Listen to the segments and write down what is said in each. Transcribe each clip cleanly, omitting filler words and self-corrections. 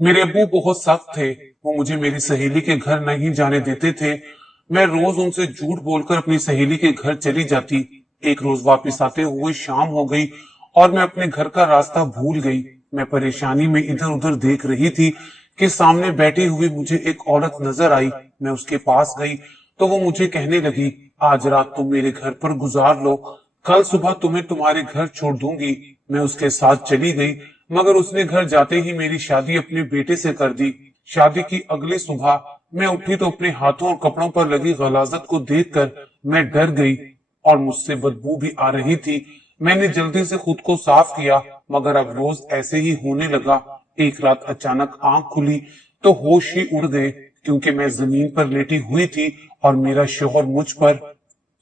मेरे अब्बू बहुत सख्त थे। वो मुझे मेरी सहेली के घर नहीं जाने देते थे। मैं रोज उनसे झूठ बोलकर अपनी सहेली के घर चली जाती। एक रोज वापस आते हुए शाम हो गई और मैं अपने घर का रास्ता भूल गई। मैं परेशानी में इधर उधर देख रही थी कि सामने बैठी हुई मुझे एक औरत नजर आई। मैं उसके पास गई तो वो मुझे कहने लगी, आज रात तुम मेरे घर पर गुजार लो, कल सुबह तुम्हें तुम्हारे घर छोड़ दूंगी। मैं उसके साथ चली गई, मगर उसने घर जाते ही मेरी शादी अपने बेटे से कर दी। शादी की अगली सुबह मैं उठी तो अपने हाथों और कपड़ों पर लगी गलाजत को देखकर मैं डर गई और मुझसे बदबू भी आ रही थी। मैंने जल्दी से खुद को साफ किया, मगर अब रोज ऐसे ही होने लगा। एक रात अचानक आंख खुली तो होश ही उड़ गए, क्योंकि मैं जमीन पर लेटी हुई थी और मेरा शोहर मुझ पर।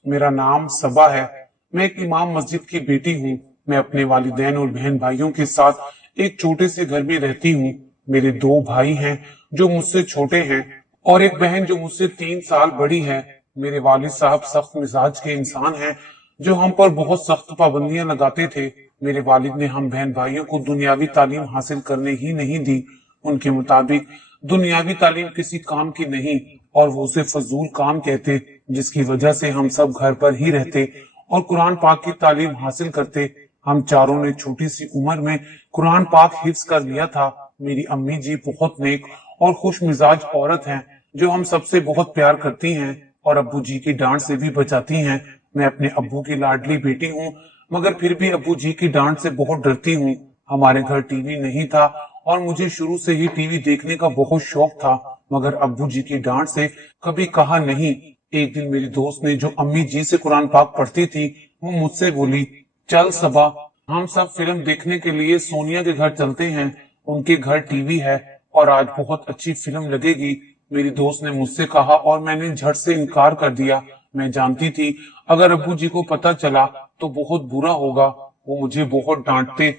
मेरा नाम सबा है। मैं एक इमाम मस्जिद की बेटी हूँ। मैं अपने वालिदैन और बहन भाइयों के साथ एक छोटे से घर में रहती हूँ। मेरे दो भाई हैं जो मुझसे छोटे हैं और एक बहन जो मुझसे 3 साल बड़ी है। मेरे वालिद साहब सख्त मिजाज के इंसान हैं जो हम पर बहुत सख्त पाबंदियां लगाते थे। मेरे वालिद ने हम बहन भाइयों को दुनियावी तालीम हासिल करने ही नहीं दी। उनके मुताबिक दुनियावी तालीम किसी काम की नहीं और वो उसे फजूल काम कहते, जिसकी वजह से हम सब घर पर ही रहते और कुरान पाक की तालीम हासिल करते। हम चारों ने छोटी सी उम्र में कुरान पाक हिफ्ज कर लिया था। मेरी अम्मी जी बहुत नेक और खुश मिजाज औरत हैं जो हम सबसे बहुत प्यार करती हैं और अब्बू जी की डांट से भी बचाती हैं। मैं अपने अब्बू की लाडली बेटी हूँ, मगर फिर भी अब्बू जी की डांट से बहुत डरती हूँ। हमारे घर टीवी नहीं था और मुझे शुरू से ही टीवी देखने का बहुत शौक था, मगर अब्बू जी की डांट से कभी कहा नहीं। एक दिन मेरी दोस्त ने जो अम्मी जी से कुरान पाक पढ़ती थी, वो मुझसे बोली, चल सबा, हम सब फिल्म देखने के लिए सोनिया के घर चलते हैं। उनके घर टीवी है और आज बहुत अच्छी फिल्म लगेगी। मेरी दोस्त ने मुझसे कहा और मैंने झट से इनकार कर दिया। मैं जानती थी अगर अब्बू जी को पता चला तो बहुत बुरा होगा, वो मुझे बहुत डांटते,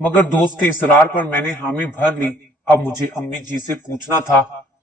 मगर दोस्त के इसरार पर मैंने हामी भर ली। अब मुझे अम्मी जी से पूछना था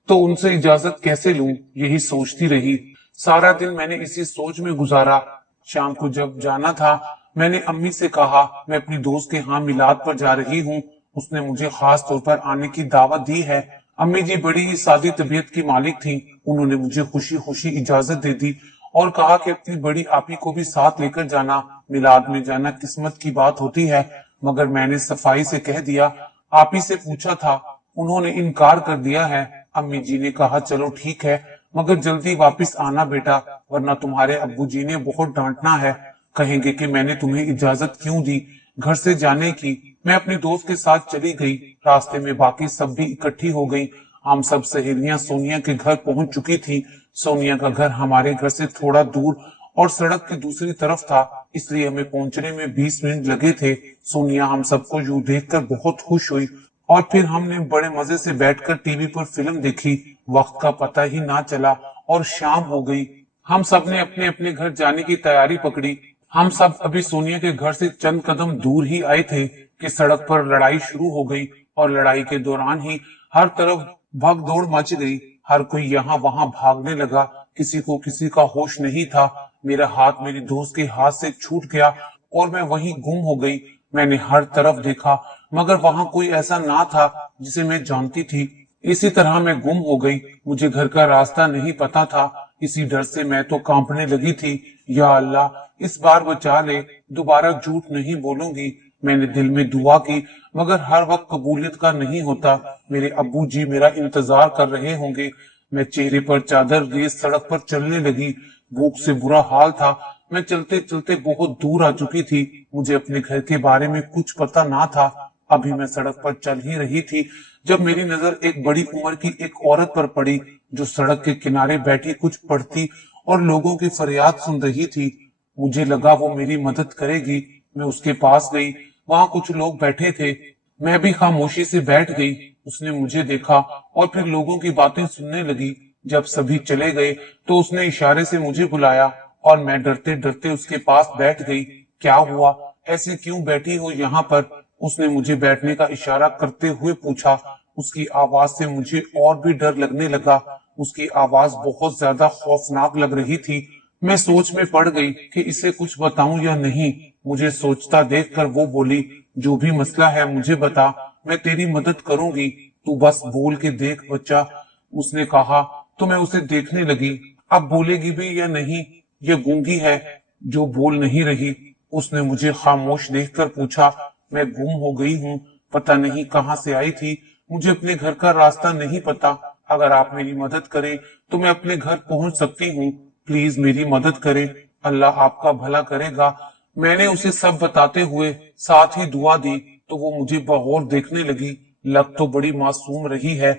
तो उनसे इजाजत कैसे लूं, यही सोचती रही। सारा दिन मैंने इसी सोच में गुजारा। शाम को जब जाना था, मैंने अम्मी से कहा मैं अपनी दोस्त के यहाँ मिलाद पर जा रही हूँ। उसने मुझे खास तौर पर आने की दावत दी है। अम्मी जी बड़ी ही सादी तबीयत की मालिक थी। उन्होंने मुझे खुशी खुशी इजाजत दे दी और कहा कि अपनी बड़ी आपी को भी साथ लेकर जाना। मिलाद में जाना किस्मत की बात होती है, मगर मैंने सफाई से कह दिया। आपी से पूछा था, उन्होंने इनकार कर दिया है। अम्मी जी ने कहा चलो ठीक है, मगर जल्दी वापस आना बेटा, वरना तुम्हारे अब्बू जी ने बहुत डांटना है, कहेंगे कि मैंने तुम्हें इजाजत क्यों दी घर से जाने की। मैं अपने दोस्त के साथ चली गई। रास्ते में बाकी सब भी इकट्ठी हो गई। हम सब सहेलियां सोनिया के घर पहुंच चुकी थी। सोनिया का घर हमारे घर से थोड़ा दूर और सड़क की दूसरी तरफ था, इसलिए हमें पहुंचने में 20 मिनट लगे थे। सोनिया हम सबको यूं देखकर बहुत खुश हुई और फिर हमने बड़े मजे से बैठकर टीवी पर फिल्म देखी। वक्त का पता ही ना चला और शाम हो गई। हम सब ने अपने अपने घर जाने की तैयारी पकड़ी। हम सब अभी सोनिया के घर से चंद कदम दूर ही आए थे कि सड़क पर लड़ाई शुरू हो गई और लड़ाई के दौरान ही हर तरफ भगदौड़ मच गई। हर कोई यहाँ वहां भागने लगा, किसी को किसी का होश नहीं था। मेरा हाथ मेरी दोस्त के हाथ से छूट गया और मैं वहीं गुम हो गई। मैंने हर तरफ देखा, मगर वहां कोई ऐसा ना था जिसे मैं जानती थी। इसी तरह मैं गुम हो गई। मुझे घर का रास्ता नहीं पता था। इसी डर से मैं तो कांपने लगी थी। या अल्लाह, इस बार बचा ले, दोबारा झूठ नहीं बोलूंगी। मैंने दिल में दुआ की, मगर हर वक्त कबूलियत का नहीं होता। मेरे अब्बू जी मेरा इंतजार कर रहे होंगे। मैं चेहरे पर चादर लिए सड़क पर चलने लगी। भूख से बुरा हाल था। मैं चलते चलते बहुत दूर आ चुकी थी। मुझे अपने घर के बारे में कुछ पता ना था। अभी मैं सड़क पर चल ही रही थी जब मेरी नजर एक बड़ी उम्र की एक औरत पर पड़ी जो सड़क के किनारे बैठी कुछ पढ़ती और लोगों की फरियाद सुन रही थी। मुझे लगा वो मेरी मदद करेगी। मैं उसके पास गई। वहां कुछ लोग बैठे थे। मैं भी खामोशी से बैठ गई। उसने मुझे देखा और फिर लोगों की बातें सुनने लगी। जब सभी चले गए तो उसने इशारे से मुझे बुलाया और मैं डरते डरते उसके पास बैठ गई। क्या हुआ, ऐसे क्यों बैठी हो यहाँ पर? उसने मुझे बैठने का इशारा करते हुए पूछा। उसकी आवाज से मुझे और भी डर लगने लगा। उसकी आवाज बहुत ज्यादा खौफनाक लग रही थी। मैं सोच में पड़ गई कि इसे कुछ बताऊं या नहीं। मुझे सोचता देखकर वो बोली, जो भी मसला है मुझे बता, मैं तेरी मदद करूंगी। तू बस बोल के देख बच्चा। उसने कहा तो मैं उसे देखने लगी। अब बोलेगी भी या नहीं, ये गूंगी है जो बोल नहीं रही। उसने मुझे खामोश देखकर पूछा, मैं गुम हो गई हूँ, पता नहीं कहाँ से आई थी, मुझे अपने घर का रास्ता नहीं पता। अगर आप मेरी मदद करें तो मैं अपने घर पहुंच सकती हूँ। प्लीज मेरी मदद करें, अल्लाह आपका भला करेगा। मैंने उसे सब बताते हुए साथ ही दुआ दी तो वो मुझे बगौर देखने लगी। लग तो बड़ी मासूम रही है।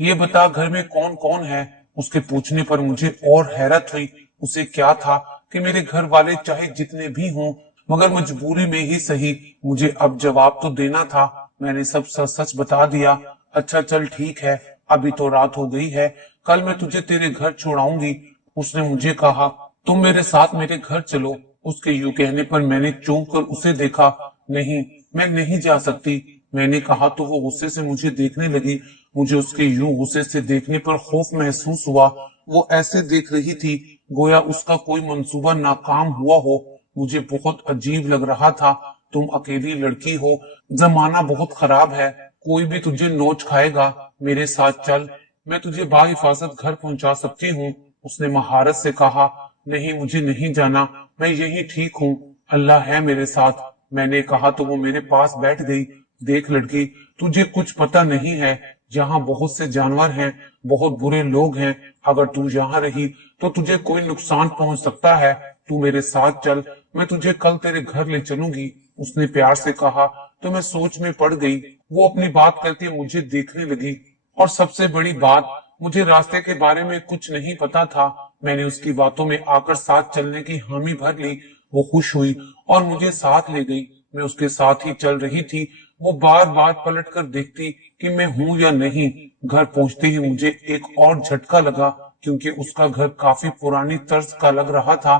ये बता घर में कौन कौन है? उसके पूछने पर मुझे और हैरत हुई। उसे क्या था कि मेरे घर वाले चाहे जितने भी हों, मगर मजबूरी में ही सही मुझे अब जवाब तो देना था। मैंने सब सच सच बता दिया। अच्छा चल ठीक है, अभी तो रात हो गई है, कल मैं तुझे तेरे घर छोड़ाऊंगी। उसने मुझे कहा तुम मेरे साथ मेरे घर चलो। उसके यूं कहने पर मैंने चौंक कर उसे देखा। नहीं, मैं नहीं जा सकती, मैंने कहा तो वो गुस्से से मुझे देखने लगी। मुझे उसके यूं गुस्से से देखने पर खौफ महसूस हुआ। वो ऐसे देख रही थी गोया उसका कोई मंसूबा नाकाम हुआ हो। मुझे बहुत अजीब लग रहा था। तुम अकेली लड़की हो, जमाना बहुत खराब है, कोई भी तुझे नोच खाएगा, मेरे साथ चल, मैं तुझे बाहिफाजत घर पहुंचा सकती हूँ। उसने महारत से कहा नहीं, मुझे नहीं जाना, मैं यही ठीक हूँ, अल्लाह है मेरे साथ। मैंने कहा तो वो मेरे पास बैठ गई। देख लड़की, तुझे कुछ पता नहीं है, यहाँ बहुत से जानवर हैं, बहुत बुरे लोग हैं। अगर तू यहाँ रही तो तुझे कोई नुकसान पहुंच सकता है। तू मेरे साथ चल, मैं तुझे कल तेरे घर ले चलूंगी। उसने प्यार से कहा तो मैं सोच में पड़ गई। वो अपनी बात करके मुझे देखने लगी। और सबसे बड़ी बात, मुझे रास्ते के बारे में कुछ नहीं पता था। मैंने उसकी बातों में आकर साथ चलने की हामी भर ली। वो खुश हुई और मुझे साथ ले गई। मैं उसके साथ ही चल रही थी। वो बार बार पलट कर देखती कि मैं हूं या नहीं। घर पहुंचते ही मुझे एक और झटका लगा, क्योंकि उसका घर काफी पुरानी तर्ज का लग रहा था।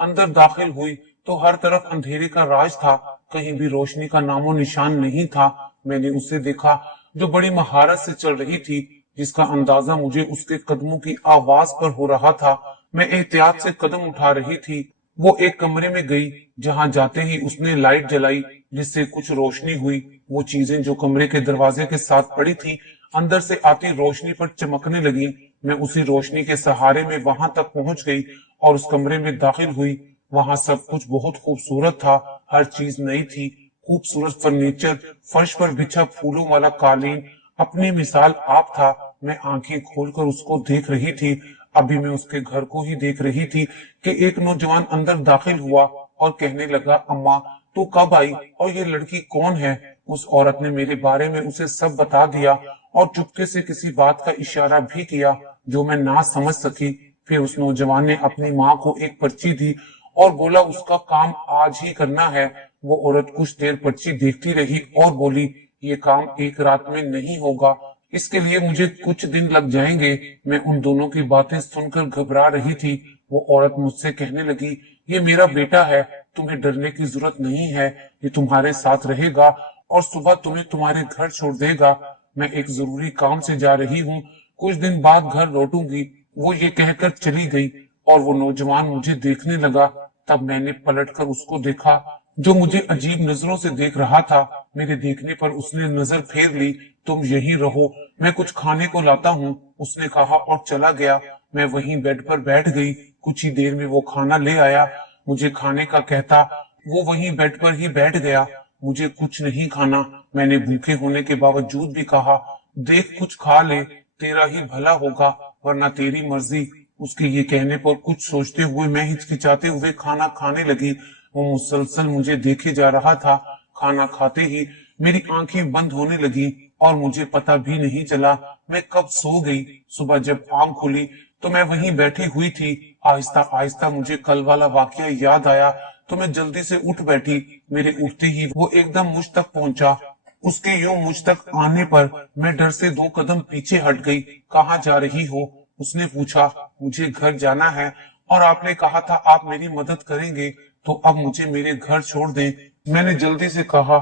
अंदर दाखिल हुई तो हर तरफ अंधेरे का राज था, कहीं भी रोशनी का नामो निशान नहीं था। मैंने उसे देखा जो बड़ी महारत से चल रही थी, जिसका अंदाजा मुझे उसके कदमों की आवाज पर हो रहा था। मैं एहतियात से कदम उठा रही थी। वो एक कमरे में गई, जहां जाते ही उसने लाइट जलाई, जिससे कुछ रोशनी हुई। वो चीजें जो कमरे के दरवाजे के साथ पड़ी थी, अंदर से आती रोशनी पर चमकने लगी। मैं उसी रोशनी के सहारे में वहां तक पहुंच गई और उस कमरे में दाखिल हुई। वहां सब कुछ बहुत खूबसूरत था, हर चीज नई थी। खूबसूरत फर्नीचर, फर्श पर बिछा फूलों वाला कालीन, अपनी मिसाल आप था। मैं आंखें खोलकर उसको देख रही थी। अभी मैं उसके घर को ही देख रही थी कि एक नौजवान अंदर दाखिल हुआ और कहने लगा, अम्मा तू कब आई और ये लड़की कौन है? उस औरत ने मेरे बारे में उसे सब बता दिया और चुपके से किसी बात का इशारा भी किया जो मैं ना समझ सकी। फिर उस नौजवान ने अपनी माँ को एक पर्ची दी और बोला उसका काम आज ही करना है। वो औरत कुछ देर पर्ची देखती रही और बोली, ये काम एक रात में नहीं होगा, इसके लिए मुझे कुछ दिन लग जाएंगे। मैं उन दोनों की बातें सुनकर घबरा रही थी। वो औरत मुझसे कहने लगी, ये मेरा बेटा है, तुम्हें डरने की जरूरत नहीं है, ये तुम्हारे साथ रहेगा और सुबह तुम्हें तुम्हारे घर छोड़ देगा। मैं एक जरूरी काम से जा रही हूँ, कुछ दिन बाद घर लौटूंगी। वो ये कहकर चली गई और वो नौजवान मुझे देखने लगा। तब मैंने पलटकर उसको देखा, जो मुझे अजीब नजरों से देख रहा था। मेरे देखने पर उसने नजर फेर ली। तुम यहीं रहो, मैं कुछ खाने को लाता हूँ, उसने कहा और चला गया। मैं वहीं बेड पर बैठ गई। कुछ ही देर में वो खाना ले आया। मुझे खाने का कहता वो वहीं बेड पर ही बैठ गया। मुझे कुछ नहीं खाना। मैंने भूखे होने के बावजूद भी कहा, देख कुछ खा ले, तेरा ही भला होगा, वरना तेरी मर्जी। उसके ये कहने पर कुछ सोचते हुए मैं हिचकिचाते हुए खाना खाने लगी। वो मुसलसल मुझे देखे जा रहा था। खाना खाते ही मेरी आंखें बंद होने लगी और मुझे पता भी नहीं चला मैं कब सो गई। सुबह जब आंख खुली तो मैं वहीं बैठी हुई थी। आहिस्ता आहिस्ता मुझे कल वाला वाकया याद आया तो मैं जल्दी से उठ बैठी। मेरे उठते ही वो एकदम मुझ तक पहुंचा। उसके यूं मुझ तक आने पर मैं डर से 2 कदम पीछे हट गई। कहाँ जा रही हो? उसने पूछा। मुझे घर जाना है और आपने कहा था आप मेरी मदद करेंगे, तो अब मुझे मेरे घर छोड़ दें। मैंने जल्दी से कहा,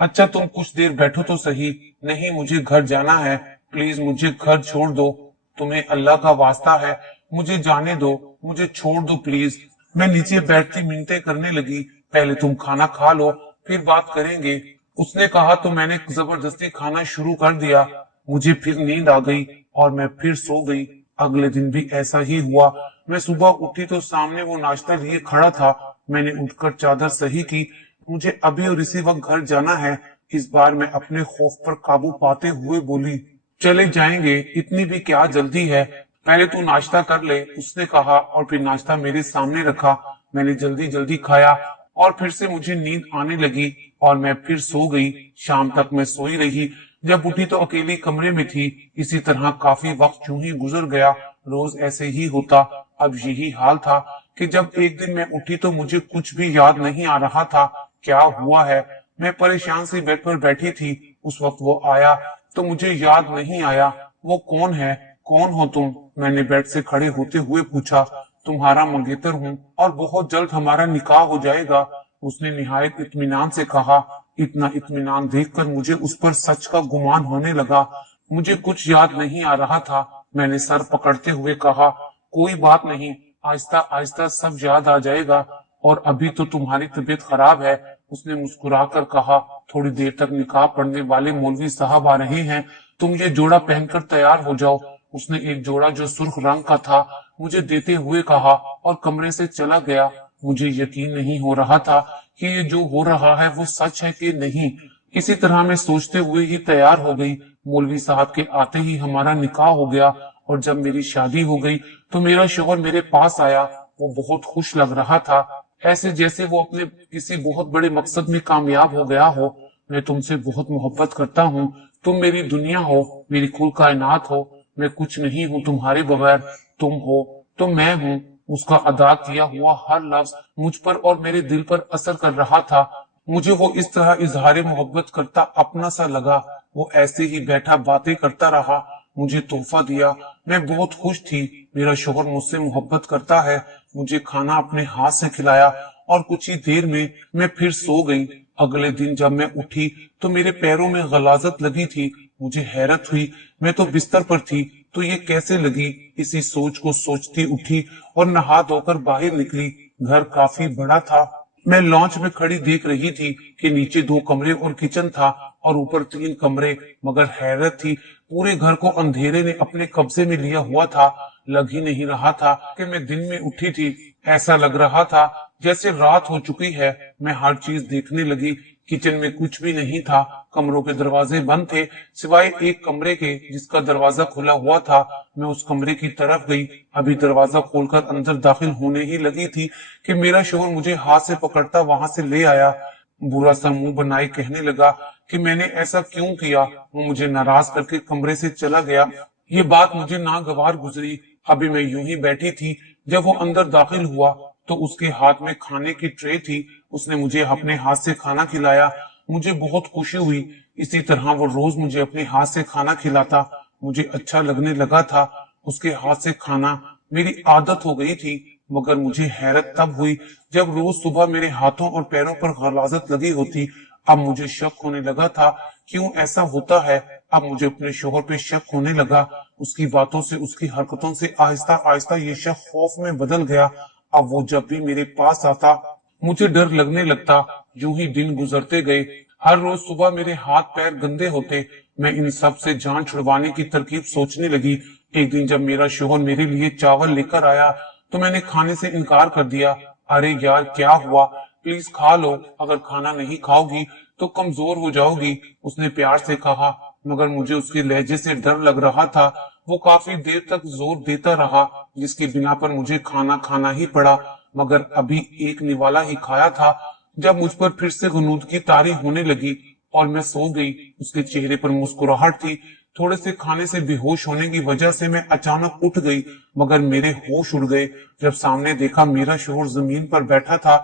अच्छा तुम कुछ देर बैठो तो सही। नहीं, मुझे घर जाना है, प्लीज मुझे घर छोड़ दो, तुम्हें अल्लाह का वास्ता है, मुझे जाने दो, मुझे छोड़ दो प्लीज। मैं नीचे बैठती मिन्नतें करने लगी, पहले तुम खाना खा लो फिर बात करेंगे। उसने कहा तो मैंने जबरदस्ती खाना शुरू कर दिया। मुझे फिर नींद आ गई और मैं फिर सो गई। अगले दिन भी ऐसा ही हुआ। मैं सुबह उठी तो सामने वो नाश्ता लिए खड़ा था। मैंने उठकर चादर सही की। मुझे अभी और इसी वक्त घर जाना है। इस बार मैं अपने खौफ पर काबू पाते हुए बोली, चले जाएंगे, इतनी भी क्या जल्दी है, पहले तू नाश्ता कर ले, उसने कहा और फिर नाश्ता मेरे सामने रखा। मैंने जल्दी जल्दी खाया और फिर से मुझे नींद आने लगी और मैं फिर सो गई। शाम तक मैं सोई रही। जब उठी तो अकेली कमरे में थी। इसी तरह काफी वक्त यूं ही गुजर गया। रोज ऐसे ही होता। अब यही हाल था कि जब एक दिन मैं उठी तो मुझे कुछ भी याद नहीं आ रहा था क्या हुआ है। मैं परेशान सी बेड पर बैठी थी। उस वक्त वो आया तो मुझे याद नहीं आया। वो कौन है? कौन हो तुम? मैंने बेड से खड़े होते हुए पूछा। तुम्हारा मंगेतर हूँ और बहुत जल्द हमारा निकाह हो जाएगा, उसने निहायत इत्मीनान से कहा। इतना इत्मीनान देखकर मुझे उस पर सच का गुमान होने लगा। मुझे कुछ याद नहीं आ रहा था। मैंने सर पकड़ते हुए कहा, कोई बात नहीं, आहिस्ता आहिस्ता सब याद आ जाएगा। और अभी तो तुम्हारी तबीयत खराब है, उसने मुस्कुराकर कहा। थोड़ी देर तक निकाह पढ़ने वाले मौलवी साहब आ रहे हैं, तुम ये जोड़ा पहनकर तैयार हो जाओ। उसने एक जोड़ा जो सुर्ख रंग का था मुझे देते हुए कहा और कमरे से चला गया। मुझे यकीन नहीं हो रहा था कि ये जो हो रहा है वो सच है कि नहीं। इसी तरह मैं सोचते हुए ही तैयार हो गई। मौलवी साहब के आते ही हमारा निकाह हो गया और जब मेरी शादी हो गई तो मेरा शौहर मेरे पास आया। वो बहुत खुश लग रहा था, ऐसे जैसे वो अपने किसी बहुत बड़े मकसद में कामयाब हो गया हो। मैं तुमसे बहुत मोहब्बत करता हूँ, तुम मेरी दुनिया हो, मेरी कुल कायनात हो, मैं कुछ नहीं हूँ तुम्हारे बगैर, तुम हो तो मैं हूँ। उसका अदा किया हुआ हर लफ्ज मुझ पर और मेरे दिल पर असर कर रहा था। मुझे वो इस तरह इजहार मोहब्बत करता अपना सा लगा। वो ऐसे ही बैठा बातें करता रहा, मुझे तोहफा दिया। मैं बहुत खुश थी। मेरा शौहर मुझसे मोहब्बत करता है। मुझे खाना अपने हाथ से खिलाया और कुछ ही देर में मैं फिर सो गई। अगले दिन जब मैं उठी तो मेरे पैरों में गलाजत लगी थी। मुझे हैरत हुई। मैं तो बिस्तर पर थी तो ये कैसे लगी? इसी सोच को सोचती उठी और नहा धोकर बाहर निकली। घर काफी बड़ा था। मैं लॉन्च में खड़ी देख रही थी कि नीचे 2 कमरे और किचन था और ऊपर 3 कमरे। मगर हैरत थी, पूरे घर को अंधेरे ने अपने कब्जे में लिया हुआ था। लग ही नहीं रहा था कि मैं दिन में उठी थी। ऐसा लग रहा था जैसे रात हो चुकी है। मैं हर चीज देखने लगी। किचन में कुछ भी नहीं था। कमरों के दरवाजे बंद थे सिवाय एक कमरे के जिसका दरवाजा खुला हुआ था। मैं उस कमरे की तरफ गई। अभी दरवाजा खोलकर अंदर दाखिल होने ही लगी थी कि मेरा शौहर मुझे हाथ से पकड़ता वहां से ले आया। बुरा सा मुंह बनाए कहने लगा कि मैंने ऐसा क्यों किया। वो मुझे नाराज करके कमरे से चला गया। ये बात मुझे नागवार गुजरी। अभी मैं यूं ही बैठी थी जब वो अंदर दाखिल हुआ तो उसके हाथ में खाने की ट्रे थी। उसने मुझे अपने हाथ से खाना खिलाया। मुझे बहुत खुशी हुई। इसी तरह वो रोज मुझे अपने हाथ से खाना खिलाता। मुझे अच्छा लगने लगा था। उसके हाथ से खाना मेरी आदत हो गई थी। मगर मुझे हैरत तब हुई जब रोज सुबह मेरे हाथों और पैरों पर गलाजत लगी होती। अब मुझे शक होने लगा था, क्यों ऐसा होता है। अब मुझे अपने शौहर पे शक होने लगा। उसकी बातों से, उसकी हरकतों से आहिस्ता आहिस्ता ये शक खौफ में बदल गया। अब वो जब भी मेरे पास आता मुझे डर लगने लगता। यूं ही दिन गुजरते गए। हर रोज सुबह मेरे हाथ पैर गंदे होते। मैं इन सब से जान छुड़वाने की तरकीब सोचने लगी। एक दिन जब मेरा शौहर मेरे लिए चावल लेकर आया तो मैंने खाने से इनकार कर दिया। अरे यार क्या हुआ, प्लीज खा लो, अगर खाना नहीं खाओगी तो कमजोर हो जाओगी, उसने प्यार से कहा। मगर मुझे उसके लहजे से डर लग रहा था। वो काफी देर तक जोर देता रहा जिसकी बिना पर मुझे खाना खाना ही पड़ा। मगर अभी एक निवाला ही खाया था जब मुझ पर फिर से गनूदगी तारी होने लगी और मैं सो गई। उसके चेहरे पर मुस्कुराहट थी। थोड़े से खाने से बेहोश होने की वजह से मैं अचानक उठ गई। मगर मेरे होश उड़ गए जब सामने देखा मेरा शौहर जमीन पर बैठा था,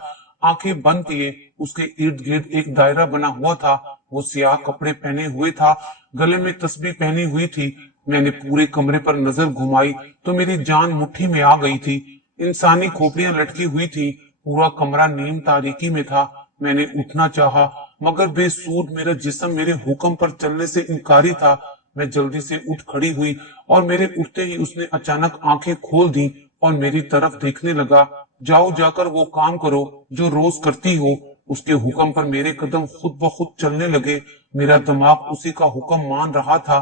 आंखें बंद किए। उसके इर्द गिर्द एक दायरा बना हुआ था। वो सियाह कपड़े पहने हुए था, गले में तस्बीह पहनी हुई थी। मैंने पूरे कमरे पर नजर घुमाई तो मेरी जान मुट्ठी में आ गई थी। इंसानी खोपड़ियां लटकी हुई थी। पूरा कमरा नीम तारीकी में था। मैंने उठना चाहा मगर बेसूद मेरा जिस्म मेरे हुक्म पर चलने से इनकारी था। मैं जल्दी से उठ खड़ी हुई और मेरे उठते ही उसने अचानक आंखें खोल दी और मेरी तरफ देखने लगा। जाओ, जाकर वो काम करो जो रोज करती हो। उसके हुक्म पर मेरे कदम खुद ब खुद चलने लगे। मेरा दिमाग उसी का हुक्म मान रहा था।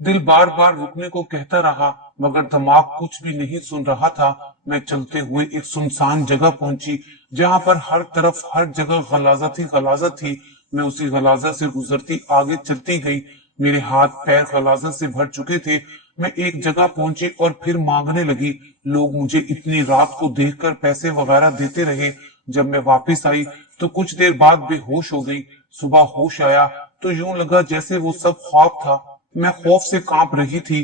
दिल बार बार रुकने को कहता रहा मगर दिमाग कुछ भी नहीं सुन रहा था। मैं चलते हुए एक सुनसान जगह पहुंची जहां पर हर तरफ हर जगह गलाजत ही गलाजत थी। मैं उसी गलाजत से गुजरती आगे चलती गई। मेरे हाथ पैर गलाजत से भर चुके थे। मैं एक जगह पहुंची और फिर मांगने लगी। लोग मुझे इतनी रात को देखकर पैसे वगैरह देते रहे। जब मैं वापस आई तो कुछ देर बाद बेहोश हो गई। सुबह होश आया तो यूं लगा जैसे वो सब ख्वाब था। मैं खौफ से कांप रही थी।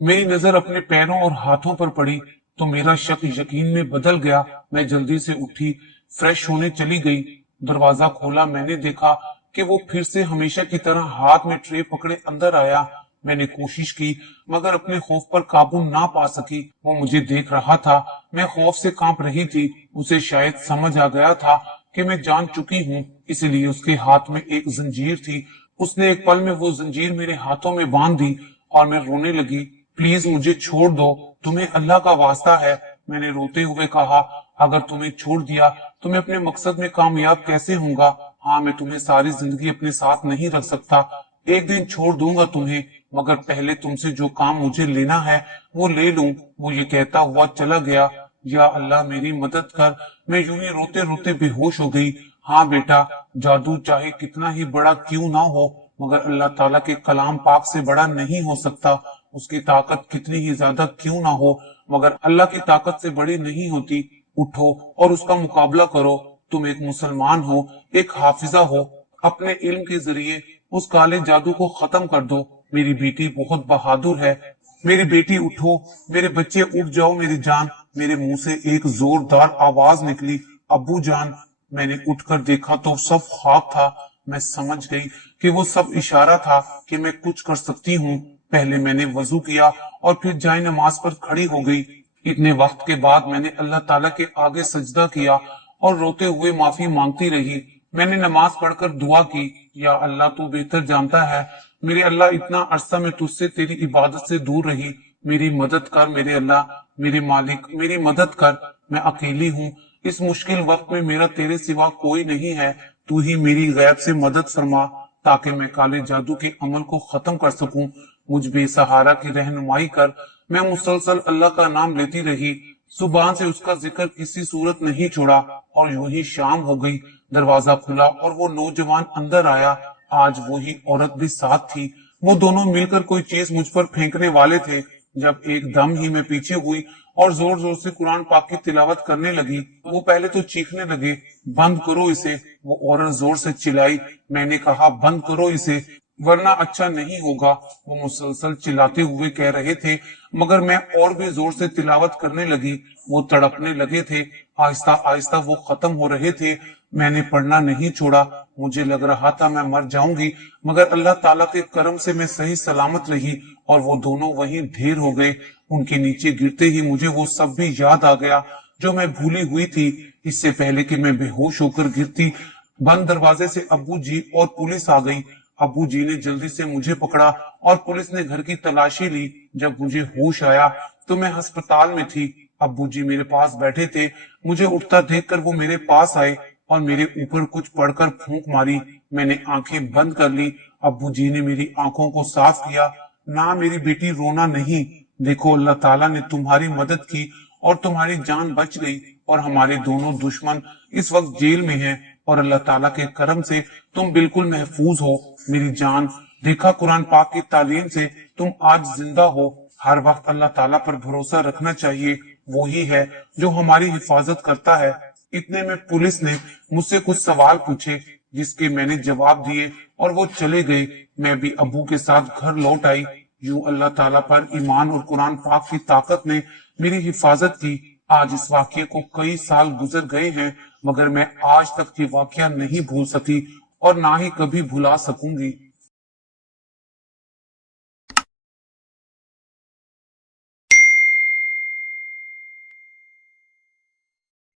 मेरी नजर अपने पैरों और हाथों पर पड़ी तो मेरा शक यकीन में बदल गया। मैं जल्दी से उठी, फ्रेश होने चली गई। दरवाजा खोला, मैंने देखा कि वो फिर से हमेशा की तरह हाथ में ट्रे पकड़े अंदर आया। मैंने कोशिश की मगर अपने खौफ पर काबू ना पा सकी। वो मुझे देख रहा था। मैं खौफ से कांप रही थी। उसे शायद समझ आ गया था कि मैं जान चुकी हूँ, इसलिए उसके हाथ में एक जंजीर थी। उसने एक पल में वो जंजीर मेरे हाथों में बांध दी और मैं रोने लगी। प्लीज मुझे छोड़ दो, तुम्हें अल्लाह का वास्ता है, मैंने रोते हुए कहा। अगर तुम्हें छोड़ दिया तो मैं अपने मकसद में कामयाब कैसे होऊंगा? हाँ, मैं तुम्हें सारी जिंदगी अपने साथ नहीं रख सकता। एक दिन छोड़ दूंगा तुम्हें, मगर पहले तुमसे जो काम मुझे लेना है वो ले लूं। वो ये कहता हुआ चला गया। या अल्लाह मेरी मदद कर। मैं यूं ही रोते रोते बेहोश हो गई। हाँ बेटा, जादू चाहे कितना ही बड़ा क्यों ना हो मगर अल्लाह ताला के कलाम पाक से बड़ा नहीं हो सकता। उसकी ताकत कितनी ही ज्यादा क्यों ना हो मगर अल्लाह की ताकत से बड़ी नहीं होती। उठो और उसका मुकाबला करो। तुम एक मुसलमान हो, एक हाफिजा हो। अपने इल्म के जरिए उस काले जादू को खत्म कर दो। मेरी बेटी बहुत बहादुर है। मेरी बेटी उठो, मेरे बच्चे उठ जाओ मेरी जान। मेरे मुंह से एक जोरदार आवाज निकली, अब्बू जान। मैंने उठकर देखा तो सब ख्वाब था। मैं समझ गई कि वो सब इशारा था कि मैं कुछ कर सकती हूँ। पहले मैंने वजू किया और फिर जाए नमाज पर खड़ी हो गई। इतने वक्त के बाद मैंने अल्लाह ताला के आगे सजदा किया और रोते हुए माफी मांगती रही। मैंने नमाज पढ़कर दुआ की, या अल्लाह तू बेहतर जानता है। मेरे अल्लाह, इतना अरसा मैं तुझसे तेरी इबादत से दूर रही। मेरी मदद कर मेरे अल्लाह, मेरे मालिक, मेरी मदद कर। मैं अकेली हूँ। इस मुश्किल वक्त में मेरा तेरे सिवा कोई नहीं है। तू ही मेरी गैब से मदद फरमा ताकि मैं काले जादू के अमल को खत्म कर सकूं। मुझ बेसहारा की रहनुमाई कर। मैं मुसलसल अल्लाह का नाम लेती रही। जुबान से उसका जिक्र किसी सूरत नहीं छोड़ा और यूं ही शाम हो गई। दरवाजा खुला और वो नौजवान अंदर आया। आज वही औरत भी साथ थी। वो दोनों मिलकर कोई चीज मुझ पर फेंकने वाले थे जब एकदम ही मैं पीछे हुई और जोर जोर से कुरान पाक की तिलावत करने लगी। वो पहले तो चीखने लगे, बंद करो इसे। वो औरत जोर से चिल्लाई। मैंने कहा, बंद करो इसे वरना अच्छा नहीं होगा। वो मुसलसल चिल्लाते हुए कह रहे थे मगर मैं और भी जोर से तिलावत करने लगी। वो तड़पने लगे थे। आहिस्ता आहिस्ता वो खत्म हो रहे थे। मैंने पढ़ना नहीं छोड़ा। मुझे लग रहा था मैं मर जाऊंगी मगर अल्लाह ताला के करम से मैं सही सलामत रही और वो दोनों वहीं ढेर हो गए। उनके नीचे गिरते ही मुझे वो सब भी याद आ गया जो मैं भूली हुई थी। इससे पहले कि मैं बेहोश होकर गिरती, बंद दरवाजे से अब्बू जी और पुलिस आ गई। अब्बू जी ने जल्दी से मुझे पकड़ा और पुलिस ने घर की तलाशी ली। जब मुझे होश आया तो मैं अस्पताल में थी। अब्बू जी मेरे पास बैठे थे। मुझे उठता देखकर वो मेरे पास आए और मेरे ऊपर कुछ पढ़कर फूंक मारी। मैंने आंखें बंद कर ली। अब्बू जी ने मेरी आंखों को साफ किया। ना मेरी बेटी, रोना नहीं। देखो, अल्लाह ताला ने तुम्हारी मदद की और तुम्हारी जान बच गई और हमारे दोनों दुश्मन इस वक्त जेल में हैं और अल्लाह ताला के करम से तुम बिल्कुल महफूज हो। मेरी जान, देखा, कुरान पाक की तालीम से तुम आज जिंदा हो। हर वक्त अल्लाह ताला पर भरोसा रखना चाहिए। वो ही है जो हमारी हिफाजत करता है। इतने में पुलिस ने मुझसे कुछ सवाल पूछे जिसके मैंने जवाब दिए और वो चले गए। मैं भी अब्बू के साथ घर लौट आई। यूं अल्लाह ताला पर ईमान और कुरान पाक की ताकत ने मेरी हिफाजत की। आज इस वाक्य को कई साल गुजर गए हैं मगर मैं आज तक ये वाक्य नहीं भूल सकी और ना ही कभी भुला सकूंगी।